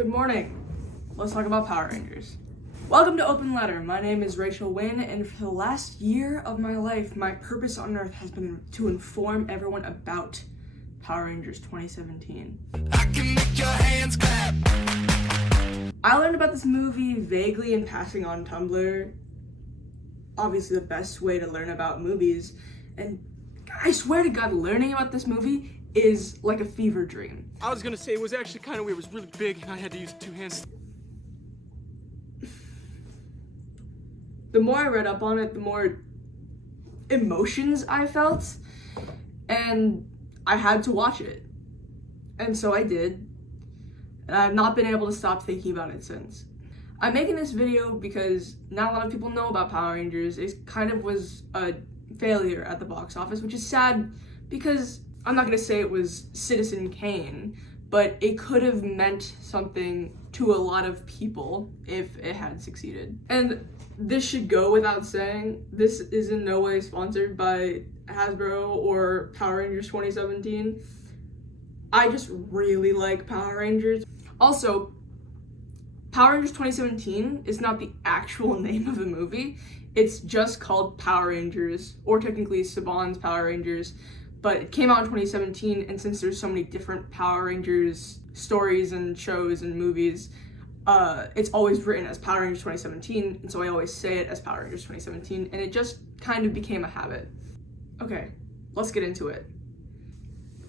Good morning. Let's talk about Power Rangers. Welcome to Open Letter. My name is Rachel Wynn, and for the last year of my life, my purpose on Earth has been to inform everyone about Power Rangers 2017. I can make your hands clap. I learned about this movie vaguely in passing on Tumblr. Obviously the best way to learn about movies, and I swear to God, learning about this movie is like a fever dream. I was gonna say it was actually kind of weird. It was really big and I had to use two hands. The more I read up on it, the more emotions I felt, and I had to watch it. And so I did, and I've not been able to stop thinking about it since. I'm making this video because not a lot of people know about Power Rangers. It kind of was a failure at the box office, which is sad because I'm not gonna say it was Citizen Kane, but it could have meant something to a lot of people if it had succeeded. And this should go without saying, this is in no way sponsored by Hasbro or Power Rangers 2017. I just really like Power Rangers. Also, Power Rangers 2017 is not the actual name of the movie. It's just called Power Rangers, or technically Saban's Power Rangers, but it came out in 2017, and since there's so many different Power Rangers stories and shows and movies, it's always written as Power Rangers 2017, and so I always say it as Power Rangers 2017, and it just kind of became a habit. Okay, let's get into it.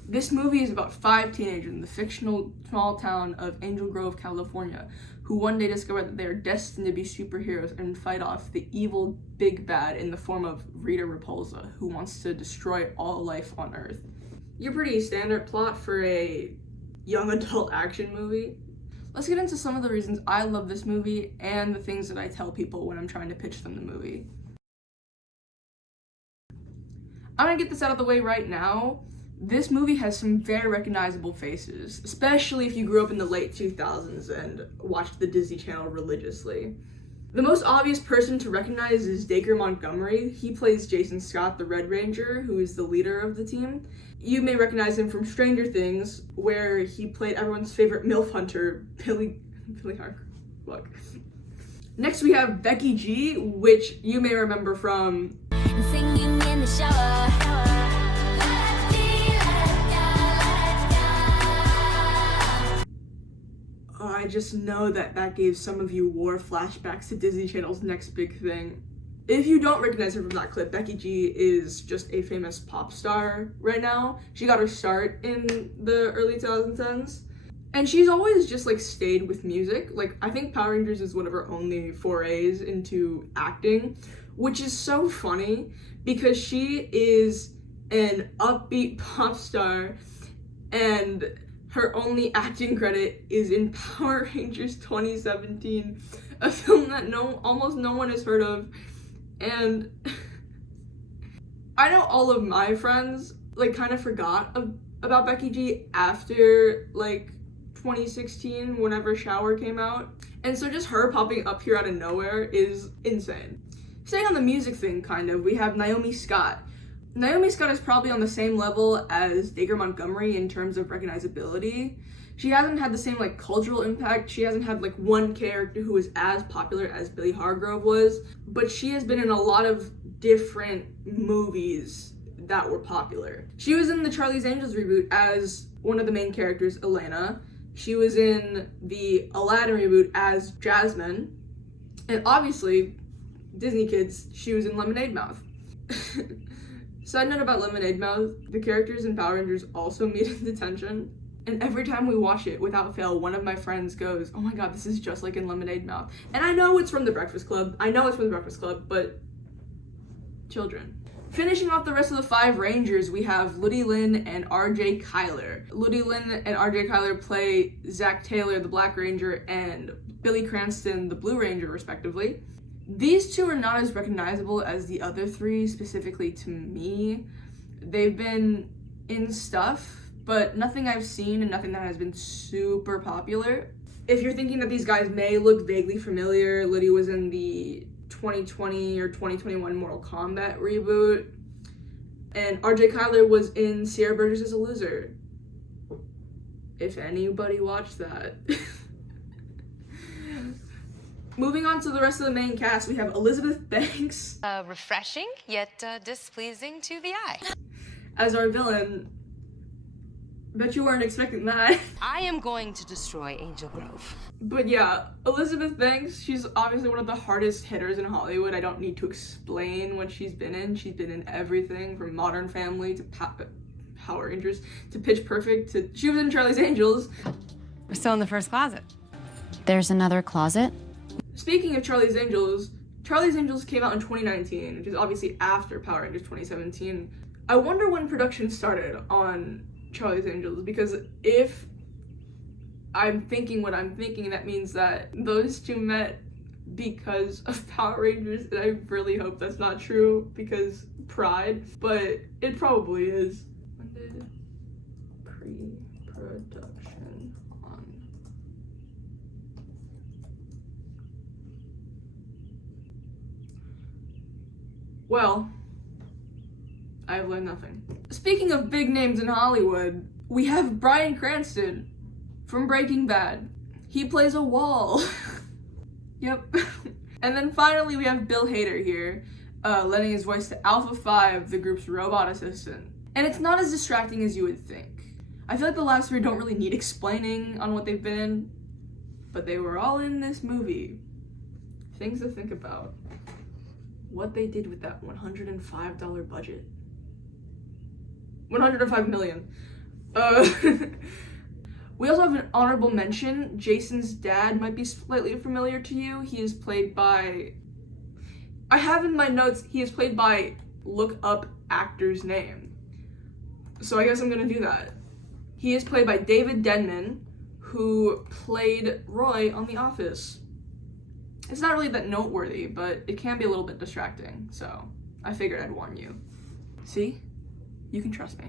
This movie is about 5 teenagers in the fictional small town of Angel Grove, California, who one day discover that they are destined to be superheroes and fight off the evil big bad in the form of Rita Repulsa, who wants to destroy all life on Earth. Your pretty standard plot for a young adult action movie. Let's get into some of the reasons I love this movie and the things that I tell people when I'm trying to pitch them the movie. I'm gonna get this out of the way right now. This movie has some very recognizable faces, especially if you grew up in the late 2000s and watched the Disney Channel religiously. The most obvious person to recognize is Dacre Montgomery. He plays Jason Scott, the Red Ranger, who is the leader of the team. You may recognize him from Stranger Things, where he played everyone's favorite MILF hunter, Billy Harker. Look. Next we have Becky G, which you may remember from Singing in the shower. I just know that gave some of you war flashbacks to Disney Channel's next big thing. If you don't recognize her from that clip, Becky G is just a famous pop star right now. She got her start in the early 2010s. And she's always just like stayed with music. Like, I think Power Rangers is one of her only forays into acting, which is so funny because she is an upbeat pop star and her only acting credit is in Power Rangers 2017, a film that almost no one has heard of. And I know all of my friends like kind of forgot about Becky G after like 2016, whenever Shower came out. And so just her popping up here out of nowhere is insane. Staying on the music thing, kind of, we have Naomi Scott. Naomi Scott is probably on the same level as Dacre Montgomery in terms of recognizability. She hasn't had the same like cultural impact. She hasn't had like one character who is as popular as Billy Hargrove was, but she has been in a lot of different movies that were popular. She was in the Charlie's Angels reboot as one of the main characters, Elena. She was in the Aladdin reboot as Jasmine. And obviously, Disney kids, she was in Lemonade Mouth. Side note about Lemonade Mouth, the characters in Power Rangers also meet in detention. And every time we watch it, without fail, one of my friends goes, "Oh my God, this is just like in Lemonade Mouth." And I know it's from The Breakfast Club. But children. Finishing off the rest of the 5 Rangers, we have Ludi Lin and RJ Kyler. Ludi Lin and RJ Kyler play Zach Taylor, the Black Ranger, and Billy Cranston, the Blue Ranger, respectively. These two are not as recognizable as the other 3, specifically to me. They've been in stuff, but nothing I've seen and nothing that has been super popular. If you're thinking that these guys may look vaguely familiar, Ludi was in the 2020 or 2021 Mortal Kombat reboot, and RJ Kyler was in Sierra Burgess is a Loser. If anybody watched that. Moving on to the rest of the main cast, we have Elizabeth Banks Refreshing, yet displeasing to the eye. as our villain. Bet you weren't expecting that. I am going to destroy Angel Grove. But yeah, Elizabeth Banks, she's obviously one of the hardest hitters in Hollywood. I don't need to explain what she's been in. She's been in everything from Modern Family to Power Rangers to Pitch Perfect to she was in Charlie's Angels. We're still in the first closet. There's another closet? Speaking of Charlie's Angels came out in 2019, which is obviously after Power Rangers 2017. I wonder when production started on Charlie's Angels, because if I'm thinking what I'm thinking, that means that those two met because of Power Rangers, and I really hope that's not true because pride, but it probably is. When did pre-production on? Well, I've learned nothing. Speaking of big names in Hollywood, we have Bryan Cranston from Breaking Bad. He plays a wall. Yep. And then finally we have Bill Hader here, lending his voice to Alpha 5, the group's robot assistant. And it's not as distracting as you would think. I feel like the last three don't really need explaining on what they've been in, but they were all in this movie. Things to think about. What they did with that $105 budget. 105 million. We also have an honorable mention. Jason's dad might be slightly familiar to you. He is played by... I have in my notes, he is played by look up actor's name. So I guess I'm gonna do that. He is played by David Denman, who played Roy on The Office. It's not really that noteworthy, but it can be a little bit distracting, so I figured I'd warn you. See? You can trust me.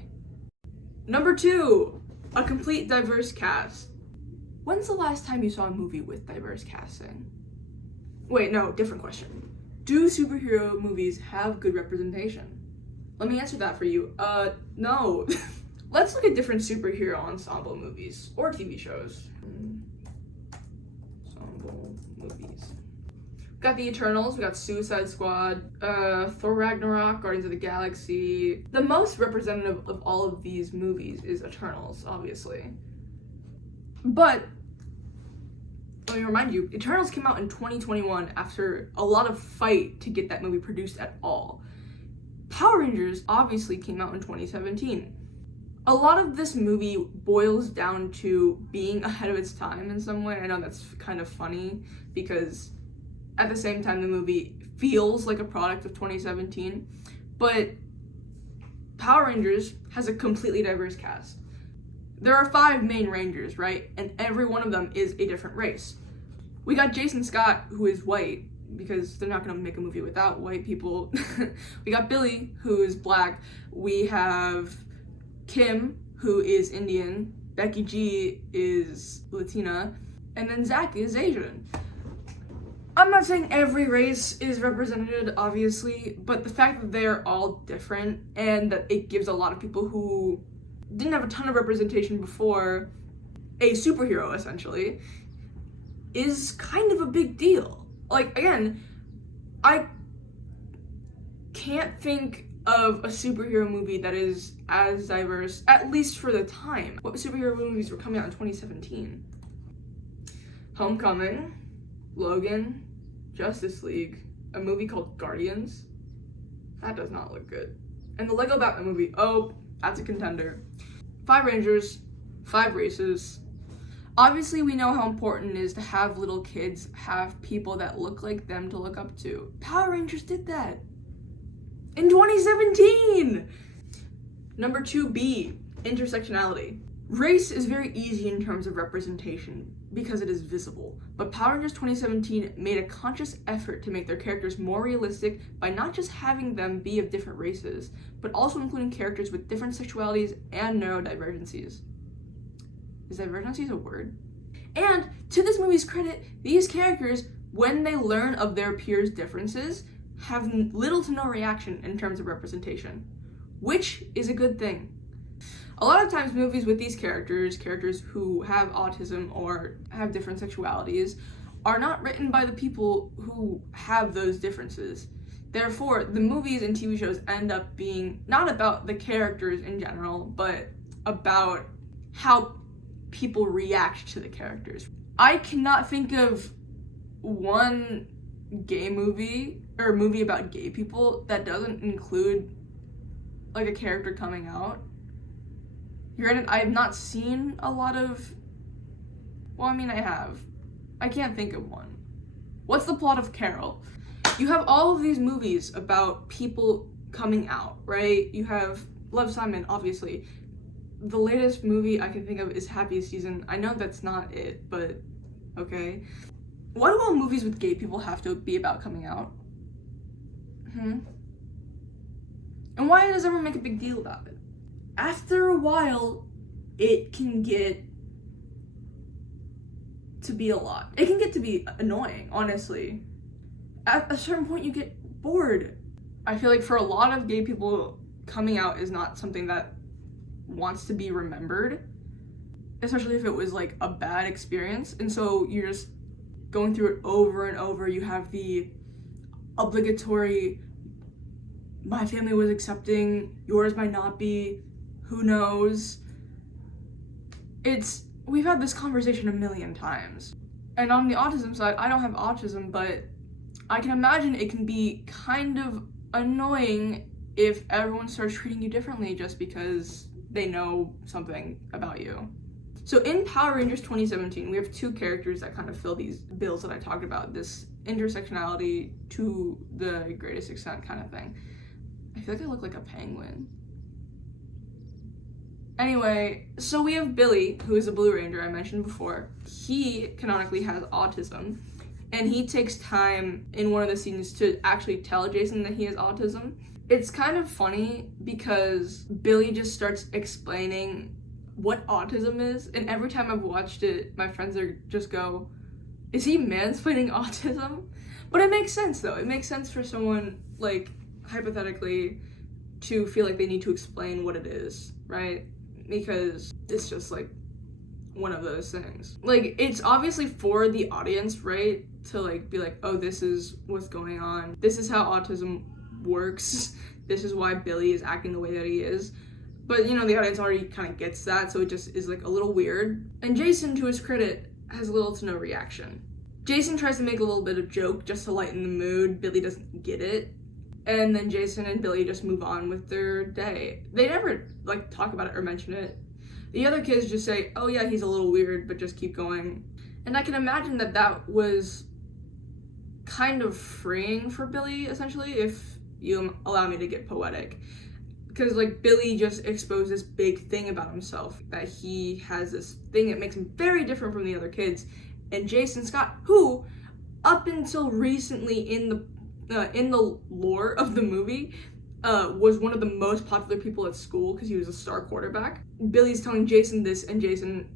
Number 2, a complete diverse cast. When's the last time you saw a movie with diverse casting? Wait, no, different question. Do superhero movies have good representation? Let me answer that for you. No. Let's look at different superhero ensemble movies or TV shows. Ensemble movies. We got the Eternals, we got Suicide Squad, Thor Ragnarok, Guardians of the Galaxy. The most representative of all of these movies is Eternals, obviously. But, let me remind you, Eternals came out in 2021 after a lot of fight to get that movie produced at all. Power Rangers obviously came out in 2017. A lot of this movie boils down to being ahead of its time in some way. I know that's kind of funny because at the same time the movie feels like a product of 2017, but Power Rangers has a completely diverse cast. There are 5 main Rangers, right? And every one of them is a different race. We got Jason Scott, who is white, because they're not gonna make a movie without white people. We got Billy, who is black. We have Kim, who is Indian. Becky G is Latina. And then Zach is Asian. I'm not saying every race is represented, obviously, but the fact that they're all different and that it gives a lot of people who didn't have a ton of representation before a superhero, essentially, is kind of a big deal. Like, again, I can't think of a superhero movie that is as diverse, at least for the time. What superhero movies were coming out in 2017? Homecoming, Logan, Justice League, a movie called Guardians. That does not look good. And the Lego Batman movie, oh, that's a contender. 5 Rangers, 5 races. Obviously, we know how important it is to have little kids have people that look like them to look up to. Power Rangers did that in 2017. Number 2B, intersectionality. Race is very easy in terms of representation because it is visible, but Power Rangers 2017 made a conscious effort to make their characters more realistic by not just having them be of different races, but also including characters with different sexualities and neurodivergencies. Is divergencies a word? And to this movie's credit, these characters, when they learn of their peers' differences, have little to no reaction in terms of representation, which is a good thing. A lot of times movies with these characters who have autism or have different sexualities, are not written by the people who have those differences. Therefore, the movies and TV shows end up being not about the characters in general, but about how people react to the characters. I cannot think of one gay movie or movie about gay people that doesn't include like a character coming out. Granted, I have not seen a lot of, well, I mean, I have. I can't think of one. What's the plot of Carol? You have all of these movies about people coming out, right? You have Love, Simon, obviously. The latest movie I can think of is Happiest Season. I know that's not it, but okay. Why do all movies with gay people have to be about coming out? And why does everyone make a big deal about it? After a while, it can get to be a lot. It can get to be annoying, honestly. At a certain point, you get bored. I feel like for a lot of gay people, coming out is not something that wants to be remembered, especially if it was like a bad experience. And so you're just going through it over and over. You have the obligatory, my family was accepting, yours might not be, who knows. We've had this conversation a million times. And on the autism side, I don't have autism, but I can imagine it can be kind of annoying if everyone starts treating you differently just because they know something about you. So in Power Rangers 2017, we have two characters that kind of fill these bills that I talked about, this intersectionality to the greatest extent kind of thing. I feel like I look like a penguin. Anyway, so we have Billy, who is a Blue Ranger I mentioned before. He canonically has autism, and he takes time in one of the scenes to actually tell Jason that he has autism. It's kind of funny because Billy just starts explaining what autism is, and every time I've watched it, my friends are just go, is he mansplaining autism? But it makes sense though. It makes sense for someone, like, hypothetically, to feel like they need to explain what it is, right? Because it's just like one of those things. Like, it's obviously for the audience, right? To like be like, oh, this is what's going on. This is how autism works. This is why Billy is acting the way that he is. But, you know, the audience already kind of gets that, so it just is like a little weird. And Jason, to his credit, has little to no reaction. Jason tries to make a little bit of joke just to lighten the mood. Billy doesn't get it. And then Jason and Billy just move on with their day. They never, like, talk about it or mention it. The other kids just say, oh yeah, he's a little weird, but just keep going. And I can imagine that that was kind of freeing for Billy, essentially, if you allow me to get poetic. Because, like, Billy just exposed this big thing about himself, that he has this thing that makes him very different from the other kids. And Jason Scott, who, up until recently in the lore of the movie, was one of the most popular people at school because he was a star quarterback. Billy's telling Jason this, and Jason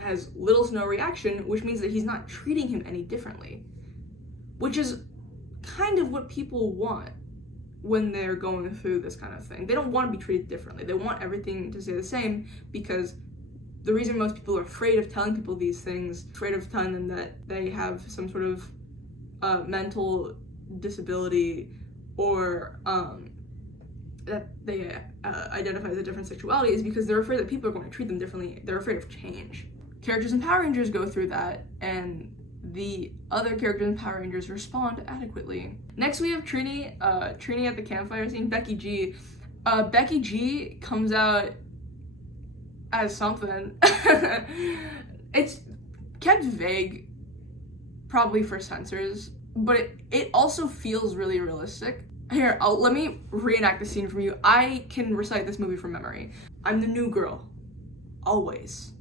has little to no reaction, which means that he's not treating him any differently. Which is kind of what people want when they're going through this kind of thing. They don't want to be treated differently. They want everything to stay the same, because the reason most people are afraid of telling people these things, afraid of telling them that they have some sort of mental disability, or that they identify as a different sexuality, is because they're afraid that people are going to treat them differently. They're afraid of change. Characters in Power Rangers go through that, and the other characters in Power Rangers respond adequately. Next we have Trini. Trini at the campfire scene. Becky G. Becky G comes out as something. It's kept vague, probably for censors, but it also feels really realistic. Here, let me reenact the scene for you. I can recite this movie from memory. I'm the new girl, always.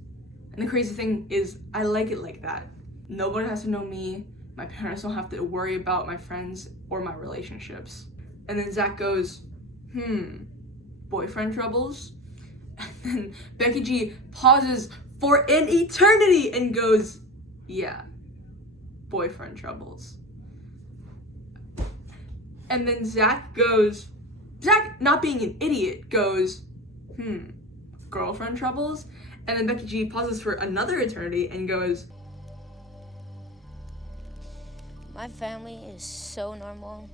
And the crazy thing is, I like it like that. Nobody has to know me. My parents don't have to worry about my friends or my relationships. And then Zach goes, boyfriend troubles? And then Becky G pauses for an eternity and goes, yeah, boyfriend troubles. And then Zach, not being an idiot, goes, girlfriend troubles? And then Becky G pauses for another eternity and goes, My family is so normal.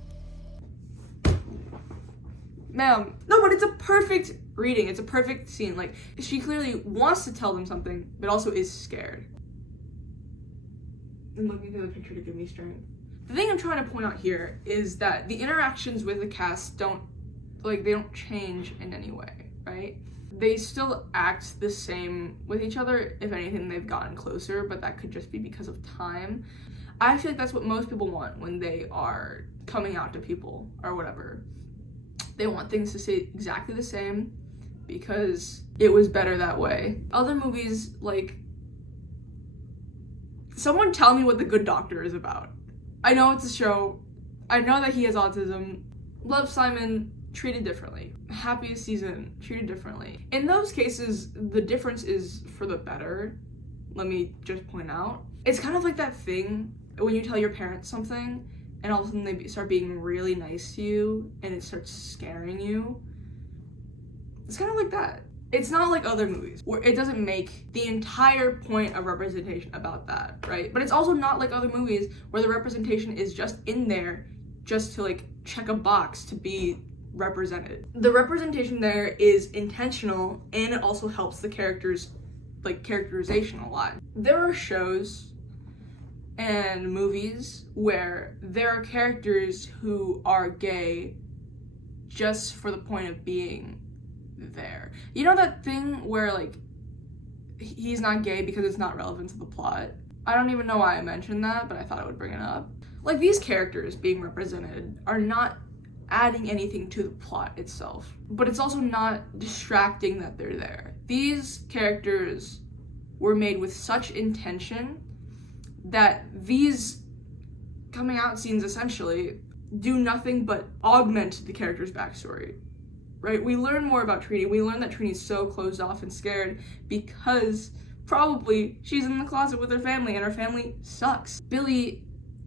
Ma'am, no, but it's a perfect reading. It's a perfect scene. Like, she clearly wants to tell them something, but also is scared. I'm looking through the picture to give me strength. The thing I'm trying to point out here is that the interactions with the cast they don't change in any way, right? They still act the same with each other. If anything, they've gotten closer, but that could just be because of time. I feel like that's what most people want when they are coming out to people or whatever. They want things to stay exactly the same because it was better that way. Other movies, like, someone tell me what The Good Doctor is about. I know it's a show. I know that he has autism. Love, Simon, treated differently. Happiest Season, treated differently. In those cases, the difference is for the better. Let me just point out. It's kind of like that thing when you tell your parents something and all of a sudden they start being really nice to you and it starts scaring you. It's kind of like that. It's not like other movies where it doesn't make the entire point of representation about that, right? But it's also not like other movies where the representation is just in there just to like check a box to be represented. The representation there is intentional and it also helps the characters, like, characterization a lot. There are shows and movies where there are characters who are gay just for the point of being there. You know that thing where, like, he's not gay because it's not relevant to the plot? I don't even know why I mentioned that, but I thought I would bring it up. Like, these characters being represented are not adding anything to the plot itself, but it's also not distracting that they're there. These characters were made with such intention that these coming out scenes essentially do nothing but augment the character's backstory, right? We learn more about Trini. We learn that Trini's so closed off and scared because probably she's in the closet with her family and her family sucks. Billy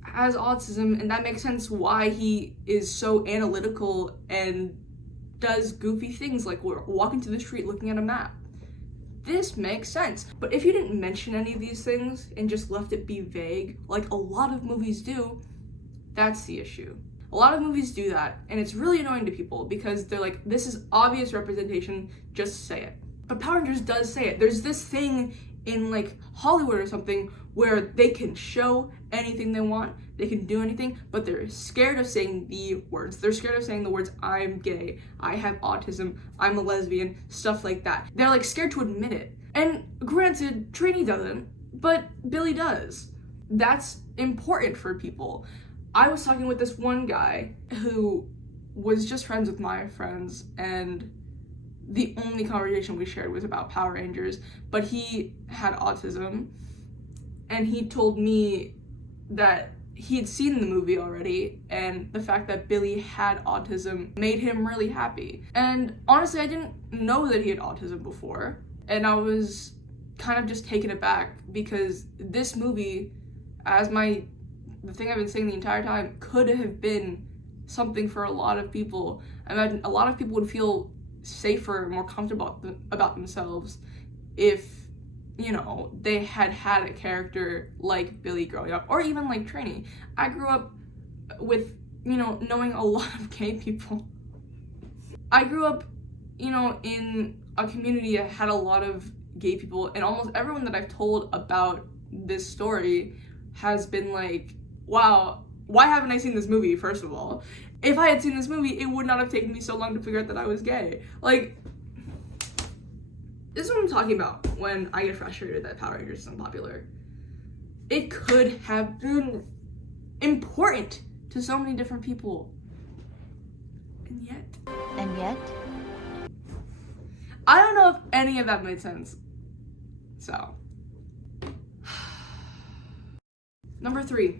has autism, and that makes sense why he is so analytical and does goofy things like walking to the street looking at a map. This makes sense. But if you didn't mention any of these things and just left it be vague, like a lot of movies do, that's the issue. A lot of movies do that, and it's really annoying to people because they're like, this is obvious representation, just say it. But Power Rangers does say it. There's this thing in like Hollywood or something where they can show anything they want, they can do anything, but they're scared of saying the words. They're scared of saying the words, I'm gay, I have autism, I'm a lesbian, stuff like that. They're like scared to admit it. And granted, Trini doesn't, but Billy does. That's important for people. I was talking with this one guy who was just friends with my friends, and the only conversation we shared was about Power Rangers, but he had autism, and he told me that he had seen the movie already, and the fact that Billy had autism made him really happy. And honestly, I didn't know that he had autism before, and I was kind of just taken aback because this movie, the thing I've been saying the entire time, could have been something for a lot of people. I imagine a lot of people would feel safer, more comfortable about themselves if, you know, they had a character like Billy growing up, or even like Trini. I grew up with, you know, knowing a lot of gay people. I grew up, you know, in a community that had a lot of gay people, and almost everyone that I've told about this story has been like, wow, why haven't I seen this movie, first of all? If I had seen this movie, it would not have taken me so long to figure out that I was gay. Like, this is what I'm talking about when I get frustrated that Power Rangers is unpopular. It could have been important to so many different people. And yet? I don't know if any of that made sense. So. Number 3,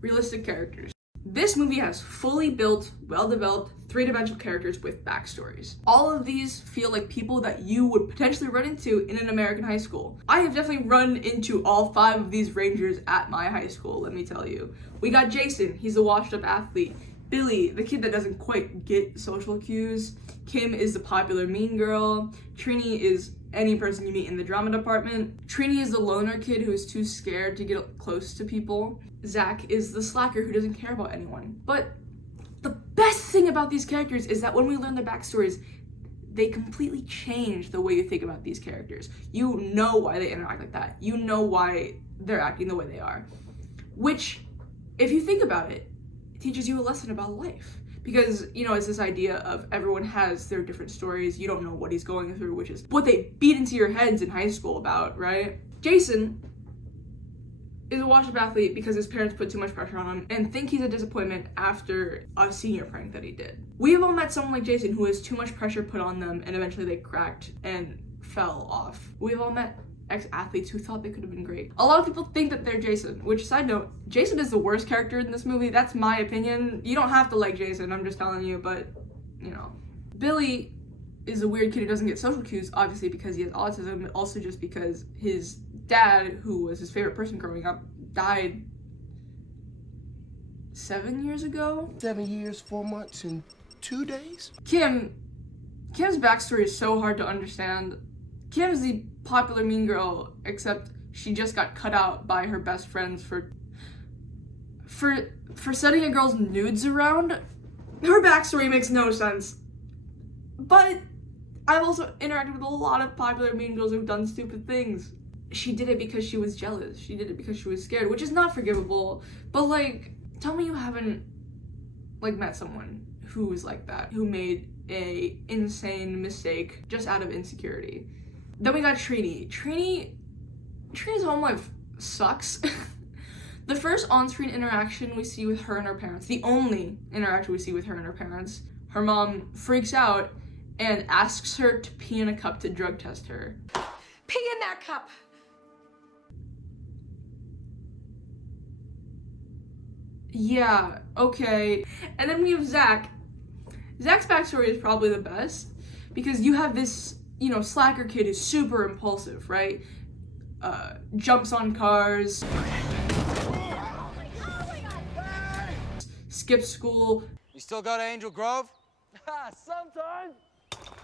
realistic characters. This movie has fully built, well-developed, three-dimensional characters with backstories. All of these feel like people that you would potentially run into in an American high school. I have definitely run into all 5 of these Rangers at my high school, let me tell you. We got Jason, he's a washed-up athlete. Billy, the kid that doesn't quite get social cues. Kim is the popular mean girl. Trini is any person you meet in the drama department. Trini is the loner kid who is too scared to get close to people. Zach is the slacker who doesn't care about anyone. But the best thing about these characters is that when we learn their backstories, they completely change the way you think about these characters. You know why they interact like that. You know why they're acting the way they are. Which, if you think about it, teaches you a lesson about life. Because, you know, it's this idea of everyone has their different stories. You don't know what he's going through, which is what they beat into your heads in high school about, right? Jason is a washed-up athlete because his parents put too much pressure on him and think he's a disappointment after a senior prank that he did. We have all met someone like Jason who has too much pressure put on them and eventually they cracked and fell off. We've all met ex-athletes who thought they could have been great. A lot of people think that they're Jason, which, side note, Jason is the worst character in this movie. That's my opinion. You don't have to like Jason, I'm just telling you, but, you know. Billy is a weird kid who doesn't get social cues, obviously because he has autism, but also just because his dad, who was his favorite person growing up, died 7 years ago? 7 years, 4 months, and 2 days? Kim's backstory is so hard to understand. Kim's the popular mean girl, except she just got cut out by her best friends for sending a girl's nudes around. Her backstory makes no sense. But I've also interacted with a lot of popular mean girls who've done stupid things. She did it because she was jealous. She did it because she was scared, which is not forgivable. But, like, tell me you haven't, like, met someone who was like that, who made a insane mistake just out of insecurity. Then we got Trini. Trini's home life sucks. The first on-screen interaction we see with her and her parents, the only interaction we see with her and her parents, her mom freaks out and asks her to pee in a cup to drug test her. Pee in that cup! Yeah, okay. And then we have Zach. Zach's backstory is probably the best because you have this, you know, slacker kid who's super impulsive, right? Jumps on cars, skips school. You still go to Angel Grove? Sometimes.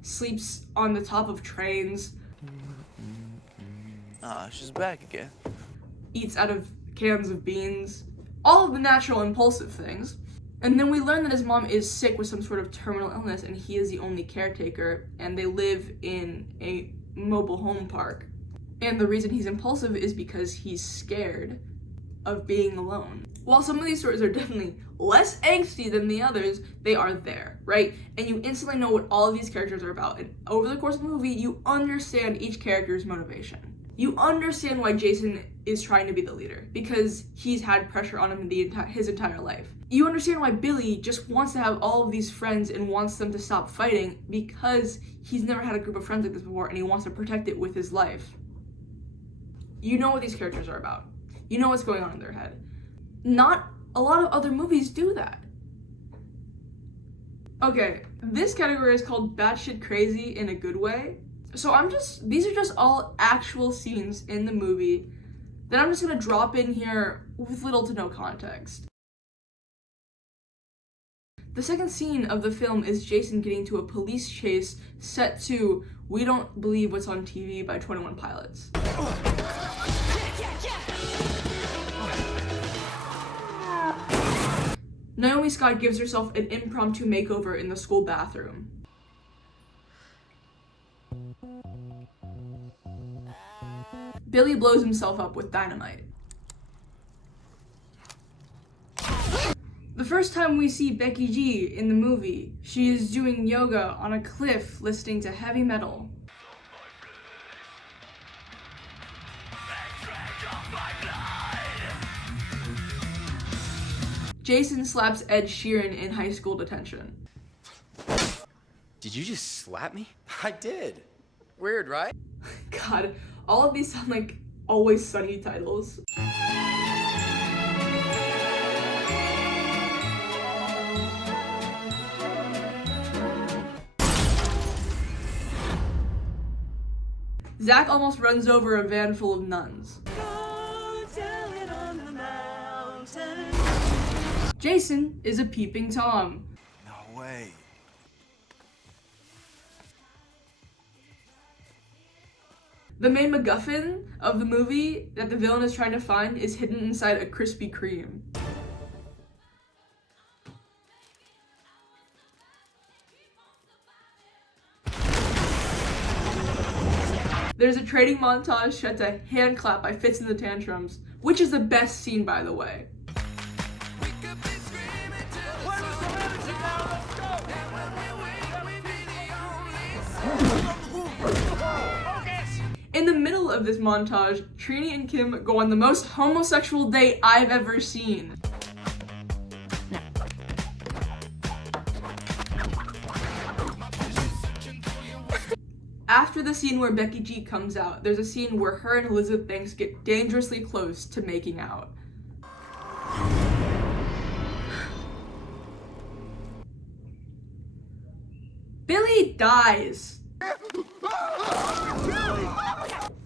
Sleeps on the top of trains. Ah, she's back again. Eats out of cans of beans. All of the natural impulsive things. And then we learn that his mom is sick with some sort of terminal illness and he is the only caretaker and they live in a mobile home park. And the reason he's impulsive is because he's scared of being alone. While some of these stories are definitely less angsty than the others, they are there, right? And you instantly know what all of these characters are about. And over the course of the movie, you understand each character's motivation. You understand why Jason is trying to be the leader, because he's had pressure on him his entire life. You understand why Billy just wants to have all of these friends and wants them to stop fighting because he's never had a group of friends like this before and he wants to protect it with his life. You know what these characters are about. You know what's going on in their head. Not a lot of other movies do that. Okay, this category is called batshit crazy in a good way. So these are just all actual scenes in the movie that I'm just gonna drop in here with little to no context. The second scene of the film is Jason getting into a police chase set to We Don't Believe What's on TV by 21 Pilots. Naomi Scott gives herself an impromptu makeover in the school bathroom. Billy blows himself up with dynamite. The first time we see Becky G in the movie, she is doing yoga on a cliff listening to heavy metal. Jason slaps Ed Sheeran in high school detention. Did you just slap me? I did. Weird, right? God, all of these sound like Always Sunny titles. Zach almost runs over a van full of nuns. Jason is a peeping Tom. No way. The main MacGuffin of the movie that the villain is trying to find is hidden inside a Krispy Kreme. There's a training montage set to Hand Clap by Fitz and the Tantrums, which is the best scene, by the way. In the middle of this montage, Trini and Kim go on the most homosexual date I've ever seen. After the scene where Becky G comes out, there's a scene where her and Elizabeth Banks get dangerously close to making out. Billy dies.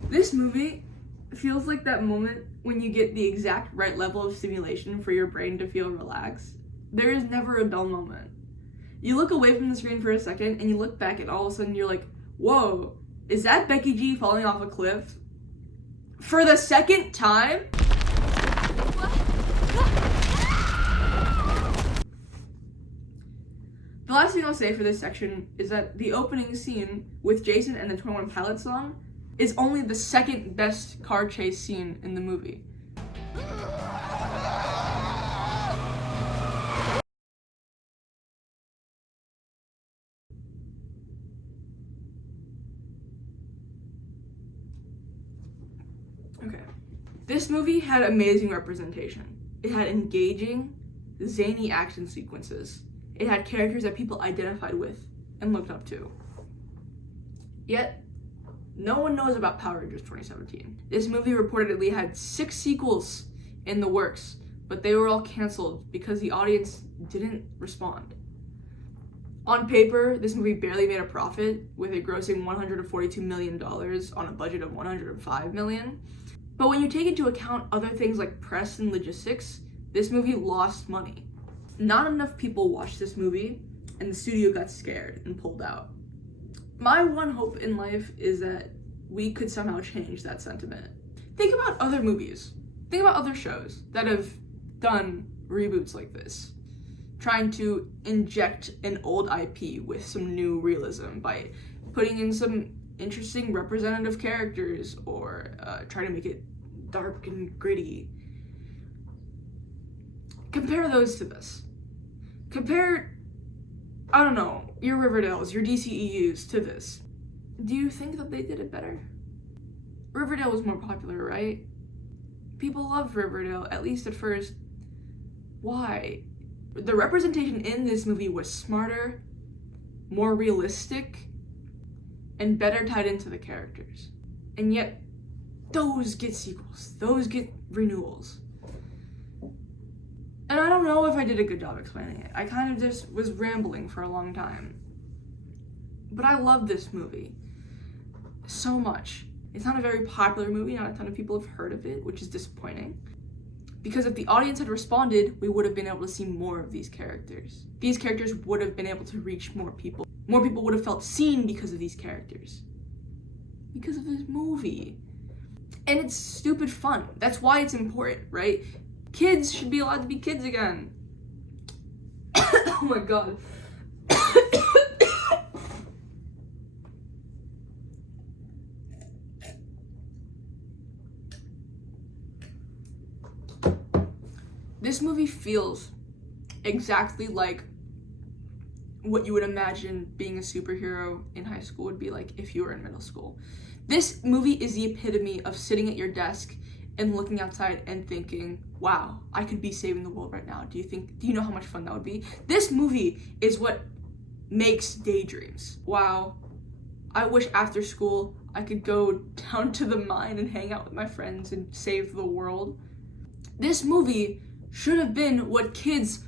This movie feels like that moment when you get the exact right level of stimulation for your brain to feel relaxed. There is never a dull moment. You look away from the screen for a second and you look back and all of a sudden you're like, whoa, is that Becky G falling off a cliff? For the second time? The last thing I'll say for this section is that the opening scene with Jason and the 21 Pilots song is only the second best car chase scene in the movie. Okay. This movie had amazing representation. It had engaging, zany action sequences. It had characters that people identified with and looked up to. Yet, no one knows about Power Rangers 2017. This movie reportedly had 6 sequels in the works, but they were all canceled because the audience didn't respond. On paper, this movie barely made a profit, with it grossing $142 million on a budget of $105 million. But when you take into account other things like press and logistics, this movie lost money. Not enough people watched this movie, and the studio got scared and pulled out. My one hope in life is that we could somehow change that sentiment. Think about other movies. Think about other shows that have done reboots like this, trying to inject an old IP with some new realism by putting in some interesting representative characters or trying to make it dark and gritty. Compare those to this. Compare, I don't know, your Riverdales, your DCEUs to this. Do you think that they did it better? Riverdale was more popular, right? People loved Riverdale, at least at first. Why? The representation in this movie was smarter, more realistic, and better tied into the characters. And yet, those get sequels, those get renewals. And I don't know if I did a good job explaining it. I kind of just was rambling for a long time. But I love this movie so much. It's not a very popular movie, not a ton of people have heard of it, which is disappointing. Because if the audience had responded, we would have been able to see more of these characters. These characters would have been able to reach more people. More people would have felt seen because of these characters. Because of this movie. And it's stupid fun. That's why it's important, right? Kids should be allowed to be kids again. Oh my god. This movie feels exactly like what you would imagine being a superhero in high school would be like if you were in middle school. This movie is the epitome of sitting at your desk and looking outside and thinking, wow, I could be saving the world right now. Do you know how much fun that would be? This movie is what makes daydreams. Wow, I wish after school I could go down to the mine and hang out with my friends and save the world. This movie should have been what kids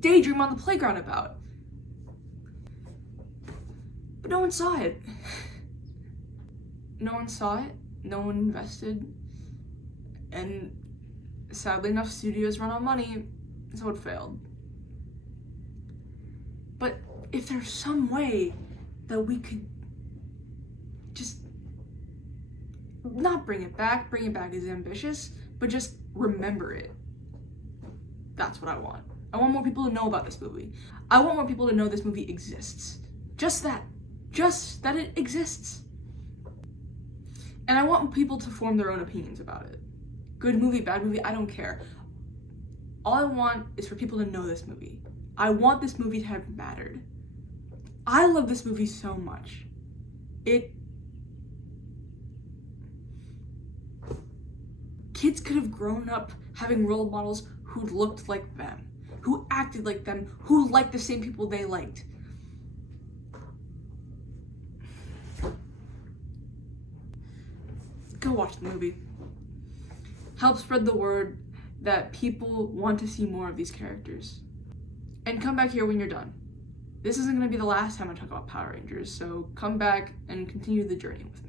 daydream on the playground about. But no one saw it. No one saw it, no one invested, and sadly enough, studios run on money, so it failed. But if there's some way that we could just not bring it back is ambitious, but just remember it. That's what I want. I want more people to know about this movie. I want more people to know this movie exists. Just that it exists. And I want people to form their own opinions about it. Good movie, bad movie, I don't care. All I want is for people to know this movie. I want this movie to have mattered. I love this movie so much. Kids could have grown up having role models who looked like them, who acted like them, who liked the same people they liked. Go watch the movie. Help spread the word that people want to see more of these characters. And come back here when you're done. This isn't going to be the last time I talk about Power Rangers, so come back and continue the journey with me.